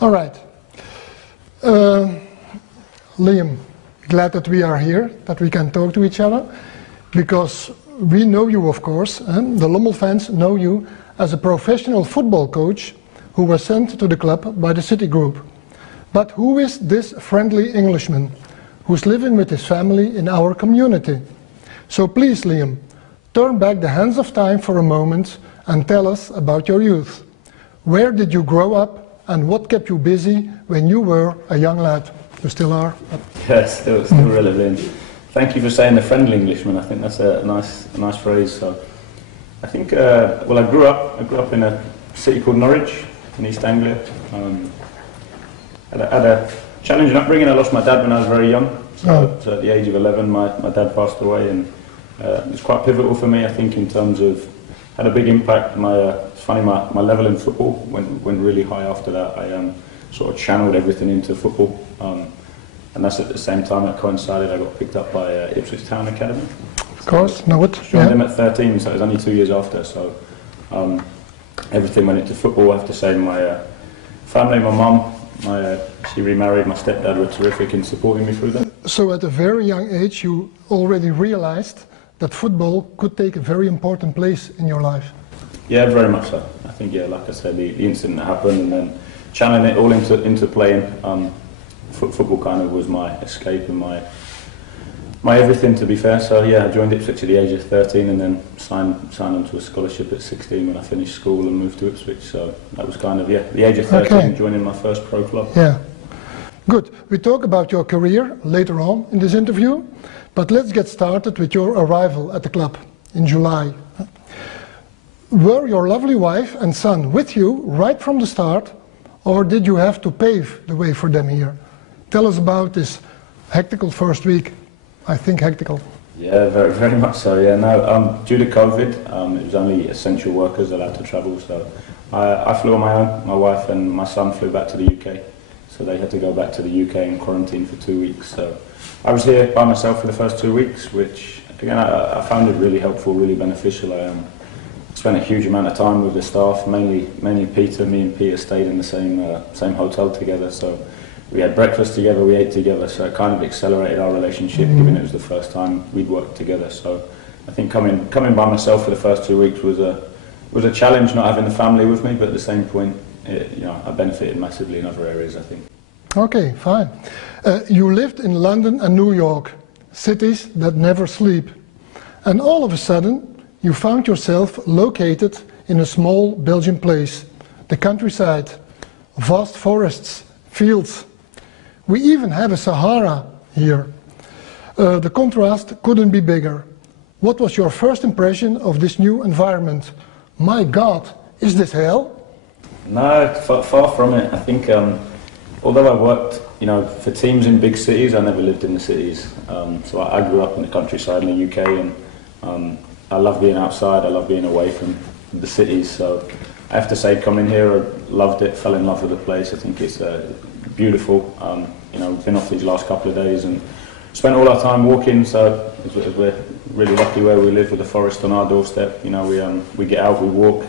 All right. Liam, glad that we are here, that we can talk to each other, because we know you, of course, and the Lommel fans know you as a professional football coach who was sent to the club by the City Group. But who is this friendly Englishman who's living with his family in our community? So please, Liam, turn back the hands of time for a moment and tell us about your youth. Where did you grow up and what kept you busy when you were a young lad? You still are? Yeah, still relevant. Thank you for saying the friendly Englishman. I think that's a nice phrase. So, I think well, I grew up in a city called Norwich in East Anglia. Had a challenging upbringing. I lost my dad when I was very young. So at the age of 11, my dad passed away, and it was quite pivotal for me. I think in terms of had a big impact. It's funny, my level in football went really high after that. I sort of channeled everything into football, and that's at the same time that coincided. I got picked up by Ipswich Town Academy. Of course, know it. Joined them at 13, so it was only 2 years after. So everything went into football. I have to say, my family, my mum, she remarried. My stepdad were terrific in supporting me through that. So at a very young age, you already realized that football could take a very important place in your life. Yeah, very much so. I think, yeah, like I said, the incident that happened and then channeling it all into playing, football kind of was my escape and my everything, to be fair. So yeah, I joined Ipswich at the age of 13 and then signed onto a scholarship at 16 when I finished school and moved to Ipswich. So that was kind of, yeah, the age of 13, joining my first pro club. Yeah, good. We talk about your career later on in this interview, but let's get started with your arrival at the club in July. Were your lovely wife and son with you right from the start, or did you have to pave the way for them here? Tell us about this hectical first week. I think hectical. Yeah, very, very much so. Yeah, no. Due to COVID, it was only essential workers allowed to travel. So I flew on my own. My wife and my son flew back to the UK, so they had to go back to the UK and quarantine for 2 weeks. So I was here by myself for the first 2 weeks, which again I found it really helpful, really beneficial. I spent a huge amount of time with the staff, mainly Peter. Me and Peter stayed in the same hotel together. So we had breakfast together, we ate together, so it kind of accelerated our relationship, given it was the first time we'd worked together. So I think coming by myself for the first 2 weeks was a challenge, not having the family with me, but at the same point, I benefited massively in other areas, I think. Okay, fine. You lived in London and New York, cities that never sleep. And all of a sudden, you found yourself located in a small Belgian place, the countryside, vast forests, fields. We even have a Sahara here. The contrast couldn't be bigger. What was your first impression of this new environment? My God, is this hell? No, far from it. I think, although I worked, for teams in big cities, I never lived in the cities. So I grew up in the countryside in the UK, and I love being outside. I love being away from the cities. So I have to say, coming here, I loved it. Fell in love with the place. I think it's beautiful. We've been off these last couple of days and spent all our time walking. So we're really lucky where we live with the forest on our doorstep. We get out, we walk,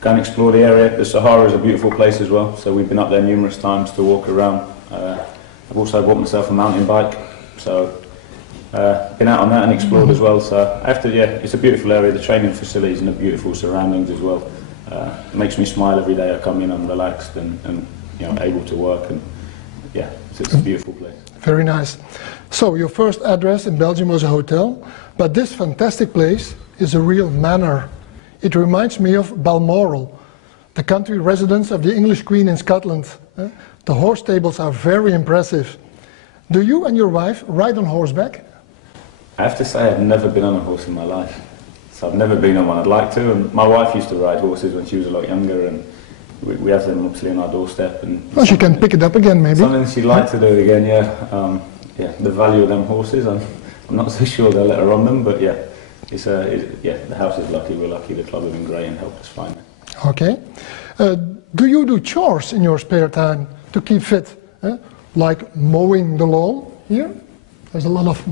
go and explore the area. The Sahara is a beautiful place as well. So we've been up there numerous times to walk around. I've also bought myself a mountain bike. So been out on that and explored as well. So it's a beautiful area. The training facilities and the beautiful surroundings as well. It makes me smile every day. I come in, I'm relaxed and able to work, and yeah, it's a beautiful place. Very nice. So your first address in Belgium was a hotel, but this fantastic place is a real manor. It reminds me of Balmoral, the country residence of the English Queen in Scotland. The horse stables are very impressive. Do you and your wife ride on horseback? I have to say I've never been on a horse in my life. So I've never been on one. I'd like to, and my wife used to ride horses when she was a lot younger, and we have them obviously on our doorstep. And well, she can pick it up again, maybe. Something she'd like to do again, yeah. The value of them horses, I'm not so sure they'll let her on them, but yeah, the house is lucky. We're lucky. The club have been great and helped us find it. Okay. Do you do chores in your spare time to keep fit? Like mowing the lawn here? There's a lot of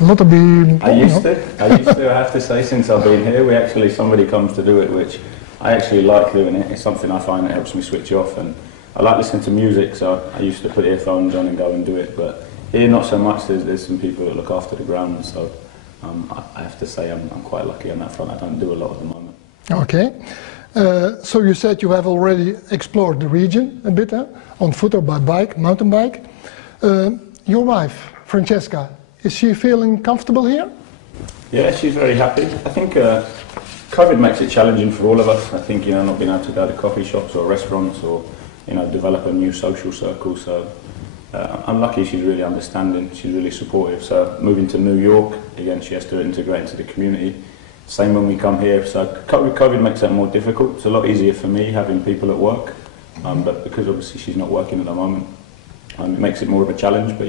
A lot of I used to, I have to say, since I've been here, somebody comes to do it, which I actually like doing it. It's something I find that helps me switch off, and I like listening to music, so I used to put earphones on and go and do it, but here not so much. There's some people that look after the ground, so I have to say I'm quite lucky on that front. I don't do a lot at the moment. Okay. So you said you have already explored the region a bit, on foot or by bike, mountain bike. Your wife, Francesca, is she feeling comfortable here? Yeah, she's very happy. I think COVID makes it challenging for all of us. I think, not being able to go to coffee shops or restaurants or, develop a new social circle. So I'm lucky she's really understanding, she's really supportive. So moving to New York, again, she has to integrate into the community. Same when we come here. So COVID makes that more difficult. It's a lot easier for me having people at work, but because obviously she's not working at the moment, it makes it more of a challenge. But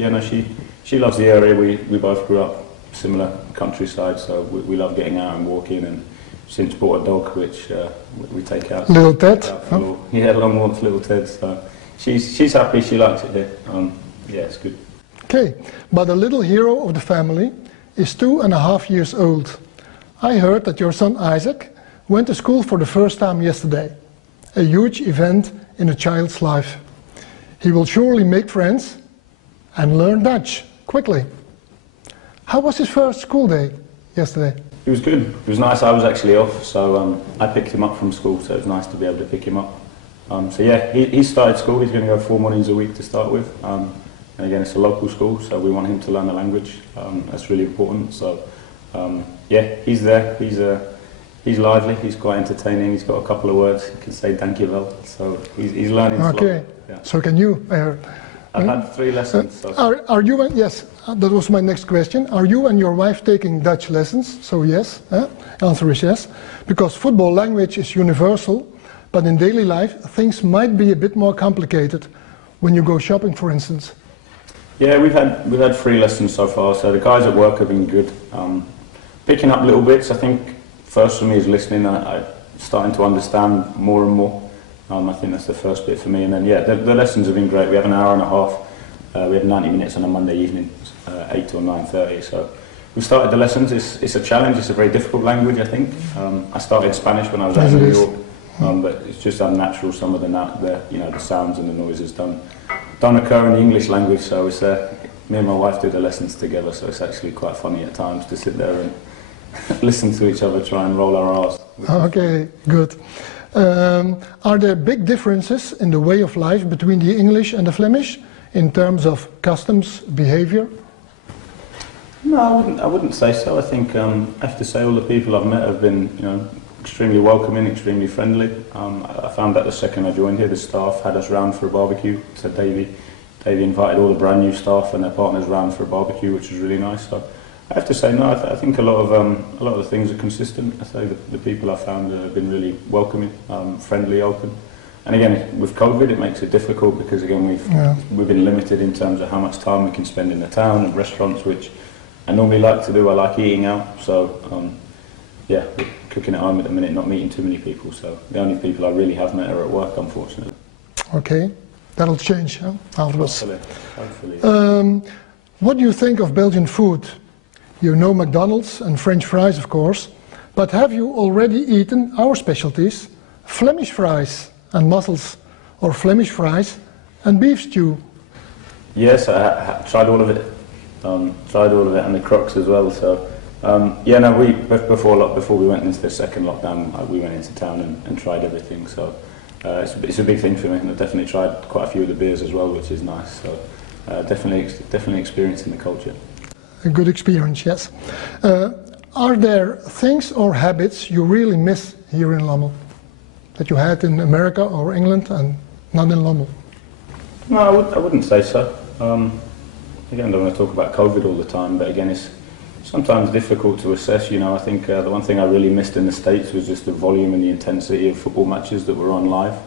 she loves the area. We both grew up similar countryside, so we love getting out and walking, and since bought a dog which we take out. Little Ted? Long walks, little Ted. So she's happy, she likes it here. Yeah, it's good. Okay, but the little hero of the family is 2.5 years old. I heard that your son Isaac went to school for the first time yesterday. A huge event in a child's life. He will surely make friends and learn Dutch quickly. How was his first school day yesterday? It was good. It was nice. I was actually off, so I picked him up from school, so it was nice to be able to pick him up. So yeah, he started school. He's going to go 4 mornings a week to start with. And again, it's a local school, so we want him to learn the language. That's really important. So yeah, he's there. He's lively. He's quite entertaining. He's got a couple of words. He can say "dank je wel." So he's learning. Okay. Yeah. So can you? I've had 3 lessons. So. Are you? Yes, that was my next question. Are you and your wife taking Dutch lessons? So yes. Answer is yes, because football language is universal, but in daily life things might be a bit more complicated when you go shopping, for instance. Yeah, we've had 3 lessons so far. So the guys at work have been good. Picking up little bits. I think first for me is listening. I'm starting to understand more and more. I think that's the first bit for me, and then yeah, the lessons have been great. We have an hour and a half. We have 90 minutes on a Monday evening, 8 till 9:30. So we started the lessons. It's a challenge. It's a very difficult language, I think. I started Spanish when I was out in New York, but it's just unnatural. Some of the sounds and the noises don't occur in the English language. So it's me and my wife do the lessons together. So it's actually quite funny at times to sit there and listen to each other try and roll our R's. Okay, good. Are there big differences in the way of life between the English and the Flemish in terms of customs, behavior? No, I wouldn't say so. I think I have to say all the people I've met have been, extremely welcoming, extremely friendly. I found that the second I joined here, the staff had us round for a barbecue. So Davey invited all the brand new staff and their partners round for a barbecue, which was really nice. So I have to say, no, I think a lot of the things are consistent. I say the people I've found have been really welcoming, friendly, open. And again, with COVID, it makes it difficult because again, we've been limited in terms of how much time we can spend in the town and restaurants, which I normally like to do. I like eating out, so yeah, we're cooking at home at the minute, not meeting too many people. So the only people I really have met are at work, unfortunately. Okay, that'll change, afterwards. Hopefully. What do you think of Belgian food? You know McDonald's and French fries, of course, but have you already eaten our specialties, Flemish fries and mussels, or Flemish fries and beef stew? Yes, I tried all of it. And the crocs as well. So yeah, no, before we went into the second lockdown, we went into town and tried everything. So it's a big thing for me, and I've definitely tried quite a few of the beers as well, which is nice. So definitely experiencing the culture. A good experience, yes. Are there things or habits you really miss here in Lommel that you had in America or England and not in Lommel? No, I wouldn't say so. Again, I don't want to talk about COVID all the time, but again, it's sometimes difficult to assess. I think the one thing I really missed in the States was just the volume and the intensity of football matches that were on live.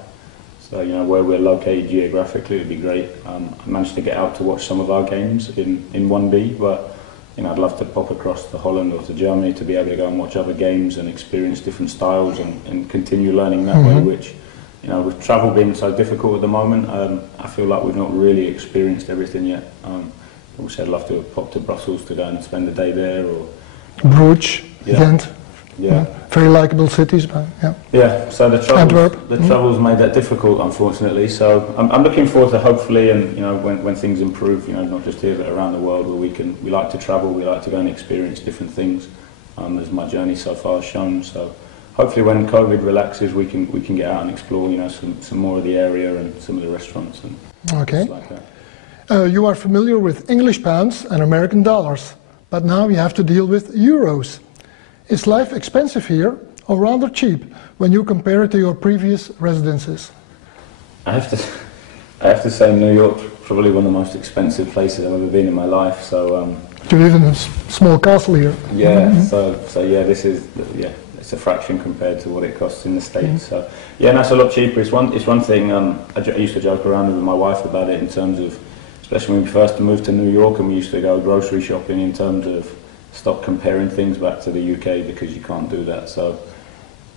So, where we're located geographically, it'd be great. I managed to get out to watch some of our games in 1B, but I'd love to pop across to Holland or to Germany to be able to go and watch other games and experience different styles and continue learning that way, which, with travel being so difficult at the moment, I feel like we've not really experienced everything yet. Also, I'd love to have popped to Brussels to go and spend a day there, or Bruges, Yeah. Ghent. yeah. Very likable cities, but yeah. Yeah, so the Antwerp. travel's made that difficult, unfortunately. So I'm looking forward to, hopefully, and you know, when things improve, you know, not just here but around the world, where we like to travel, we like to go and experience different things, as my journey so far has shown. So hopefully, when COVID relaxes, we can get out and explore, you know, some more of the area and some of the restaurants and Okay. stuff like that. You are familiar with English pounds and American dollars, but now you have to deal with euros. Is life expensive here, or rather cheap, when you compare it to your previous residences? I have to say, New York's probably one of the most expensive places I've ever been in my life. So You live in a small castle here. yeah, so yeah, this is it's a fraction compared to what it costs in the States. So yeah, and that's a lot cheaper. It's one thing. I used to joke around with my wife about it in terms of, especially when we first moved to New York and we used to go grocery shopping, in terms of stop comparing things back to the UK, because you can't do that. So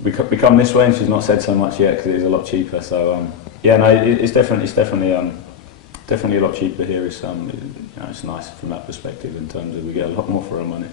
we come this way, and she's not said so much yet because it is a lot cheaper. So yeah, no, it's definitely a lot cheaper here. It's you know, it's nice from that perspective, in terms of we get a lot more for our money.